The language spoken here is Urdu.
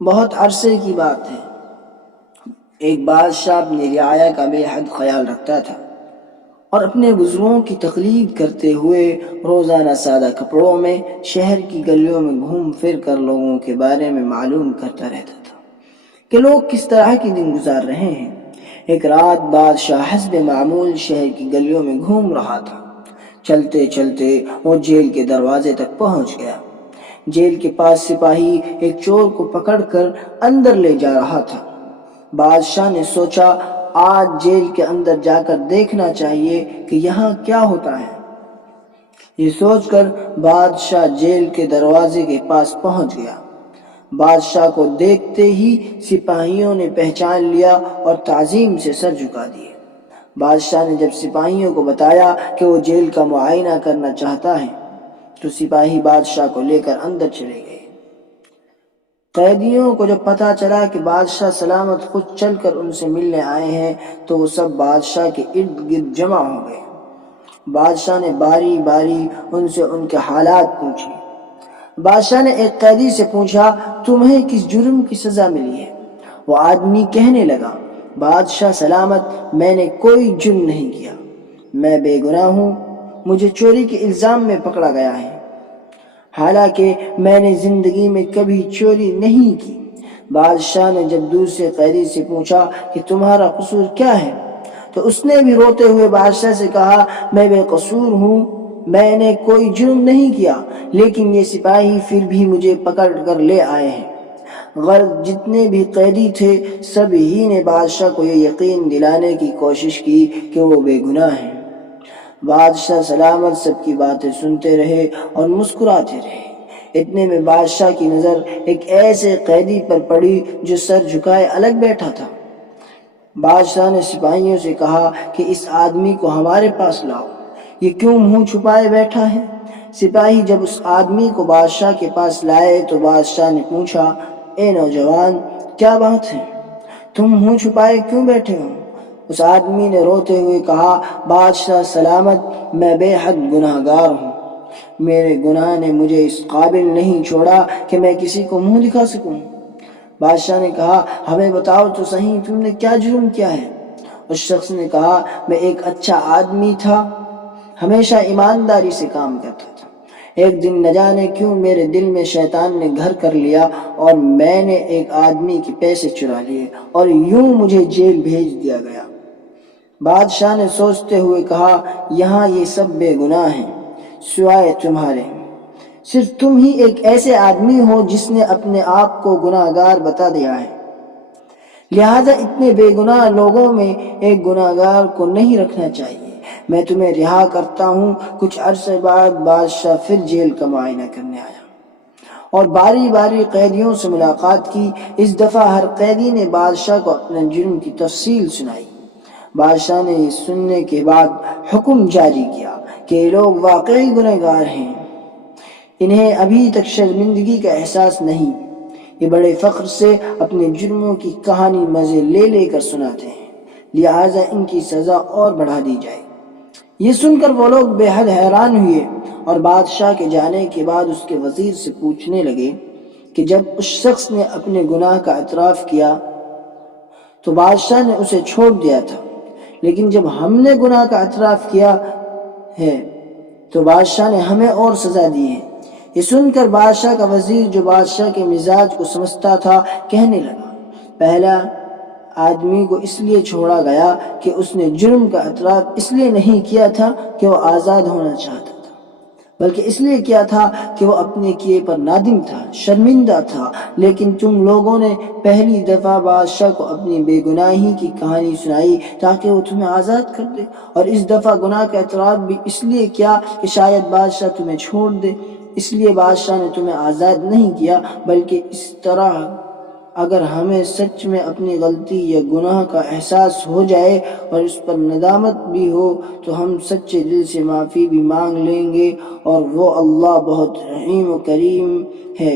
بہت عرصے کی بات ہے، ایک بادشاہ اپنی رعایا کا بے حد خیال رکھتا تھا اور اپنے بزرگوں کی تقلید کرتے ہوئے روزانہ سادہ کپڑوں میں شہر کی گلیوں میں گھوم پھر کر لوگوں کے بارے میں معلوم کرتا رہتا تھا کہ لوگ کس طرح کی دن گزار رہے ہیں۔ ایک رات بادشاہ حسب معمول شہر کی گلیوں میں گھوم رہا تھا۔ چلتے چلتے وہ جیل کے دروازے تک پہنچ گیا۔ جیل کے پاس سپاہی ایک چور کو پکڑ کر اندر لے جا رہا تھا۔ بادشاہ نے سوچا آج جیل کے اندر جا کر دیکھنا چاہیے کہ یہاں کیا ہوتا ہے۔ یہ سوچ کر بادشاہ جیل کے دروازے کے پاس پہنچ گیا۔ بادشاہ کو دیکھتے ہی سپاہیوں نے پہچان لیا اور تعظیم سے سر جھکا دیے۔ بادشاہ نے جب سپاہیوں کو بتایا کہ وہ جیل کا معائنہ کرنا چاہتا ہے تو سپاہی بادشاہ کو لے کر اندر چلے گئے۔ قیدیوں کو جب پتہ چلا کہ بادشاہ سلامت خود چل کر ان سے ملنے آئے ہیں تو وہ سب بادشاہ کے ارد گرد جمع ہو گئے۔ بادشاہ نے باری باری ان سے ان کے حالات پوچھے۔ بادشاہ نے ایک قیدی سے پوچھا تمہیں کس جرم کی سزا ملی ہے؟ وہ آدمی کہنے لگا بادشاہ سلامت میں نے کوئی جرم نہیں کیا، میں بے گناہ ہوں، مجھے چوری کے الزام میں پکڑا گیا ہے، حالانکہ میں نے زندگی میں کبھی چوری نہیں کی۔ بادشاہ نے جب دوسرے قیدی سے پوچھا کہ تمہارا قصور کیا ہے تو اس نے بھی روتے ہوئے بادشاہ سے کہا میں بے قصور ہوں، میں نے کوئی جرم نہیں کیا، لیکن یہ سپاہی پھر بھی مجھے پکڑ کر لے آئے ہیں۔ غرض جتنے بھی قیدی تھے سب ہی نے بادشاہ کو یہ یقین دلانے کی کوشش کی کہ وہ بے گناہ ہیں۔ بادشاہ سلامت سب کی باتیں سنتے رہے اور مسکراتے رہے۔ اتنے میں بادشاہ کی نظر ایک ایسے قیدی پر پڑی جو سر جھکائے الگ بیٹھا تھا۔ بادشاہ نے سپاہیوں سے کہا کہ اس آدمی کو ہمارے پاس لاؤ، یہ کیوں منہ چھپائے بیٹھا ہے؟ سپاہی جب اس آدمی کو بادشاہ کے پاس لائے تو بادشاہ نے پوچھا اے نوجوان کیا بات ہے، تم منہ چھپائے کیوں بیٹھے ہو؟ اس آدمی نے روتے ہوئے کہا بادشاہ سلامت میں بے حد گناہ گار ہوں، میرے گناہ نے مجھے اس قابل نہیں چھوڑا کہ میں کسی کو منہ دکھا سکوں۔ بادشاہ نے کہا ہمیں بتاؤ تو صحیح تم نے کیا جرم کیا ہے؟ اس شخص نے کہا میں ایک اچھا آدمی تھا، ہمیشہ ایمانداری سے کام کرتا تھا، ایک دن نہ جانے کیوں میرے دل میں شیطان نے گھر کر لیا اور میں نے ایک آدمی کے پیسے چرا لیے اور یوں مجھے جیل بھیج دیا گیا۔ بادشاہ نے سوچتے ہوئے کہا یہاں یہ سب بے گناہ ہیں سوائے تمہارے، صرف تم ہی ایک ایسے آدمی ہو جس نے اپنے آپ کو گناہ گار بتا دیا ہے، لہذا اتنے بے گناہ لوگوں میں ایک گناہ گار کو نہیں رکھنا چاہیے، میں تمہیں رہا کرتا ہوں۔ کچھ عرصے بعد بادشاہ پھر جیل کا معائنہ کرنے آیا اور باری باری قیدیوں سے ملاقات کی۔ اس دفعہ ہر قیدی نے بادشاہ کو اپنے جرم کی تفصیل سنائی۔ بادشاہ نے یہ سننے کے بعد حکم جاری کیا کہ یہ لوگ واقعی گنہگار ہیں، انہیں ابھی تک شرمندگی کا احساس نہیں، یہ بڑے فخر سے اپنے جرموں کی کہانی مزے لے لے کر سناتے ہیں، لہٰذا ان کی سزا اور بڑھا دی جائے۔ یہ سن کر وہ لوگ بے حد حیران ہوئے اور بادشاہ کے جانے کے بعد اس کے وزیر سے پوچھنے لگے کہ جب اس شخص نے اپنے گناہ کا اعتراف کیا تو بادشاہ نے اسے چھوڑ دیا تھا، لیکن جب ہم نے گناہ کا اعتراف کیا ہے تو بادشاہ نے ہمیں اور سزا دی ہے۔ یہ سن کر بادشاہ کا وزیر جو بادشاہ کے مزاج کو سمجھتا تھا کہنے لگا پہلا آدمی کو اس لیے چھوڑا گیا کہ اس نے جرم کا اعتراف اس لیے نہیں کیا تھا کہ وہ آزاد ہونا چاہتا تھا، بلکہ اس لیے کیا تھا کہ وہ اپنے کیے پر نادم تھا، شرمندہ تھا۔ لیکن تم لوگوں نے پہلی دفعہ بادشاہ کو اپنی بے گناہی کی کہانی سنائی تاکہ وہ تمہیں آزاد کر دے، اور اس دفعہ گناہ کا اعتراف بھی اس لیے کیا کہ شاید بادشاہ تمہیں چھوڑ دے، اس لیے بادشاہ نے تمہیں آزاد نہیں کیا۔ بلکہ اس طرح اگر ہمیں سچ میں اپنی غلطی یا گناہ کا احساس ہو جائے اور اس پر ندامت بھی ہو تو ہم سچے دل سے معافی بھی مانگ لیں گے، اور وہ اللہ بہت رحیم و کریم ہے۔